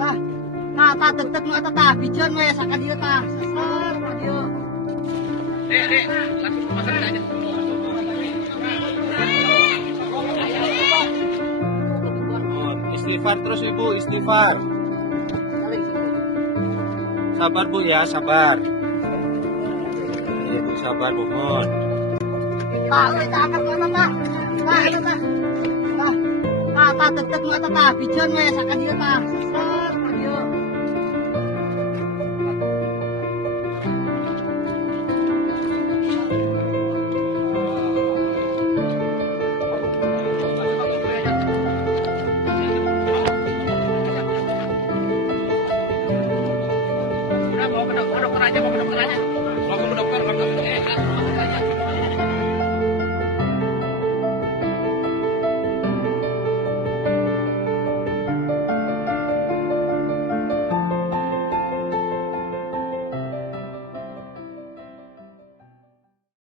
Tah, tak deg-deg nu eta tah, bijeun we saka dieu tah. Sasar ka dieu. Dek, langsung pasang aja. Istighfar terus Ibu, istighfar. Sabar Bu ya, sabar. Ibu sabar mohon. Tah, we tah angkat nu eta tah. Tah, eta tah. Tah, tak deg-deg nu eta tah, bijeun we saka dieu tah. Sasar.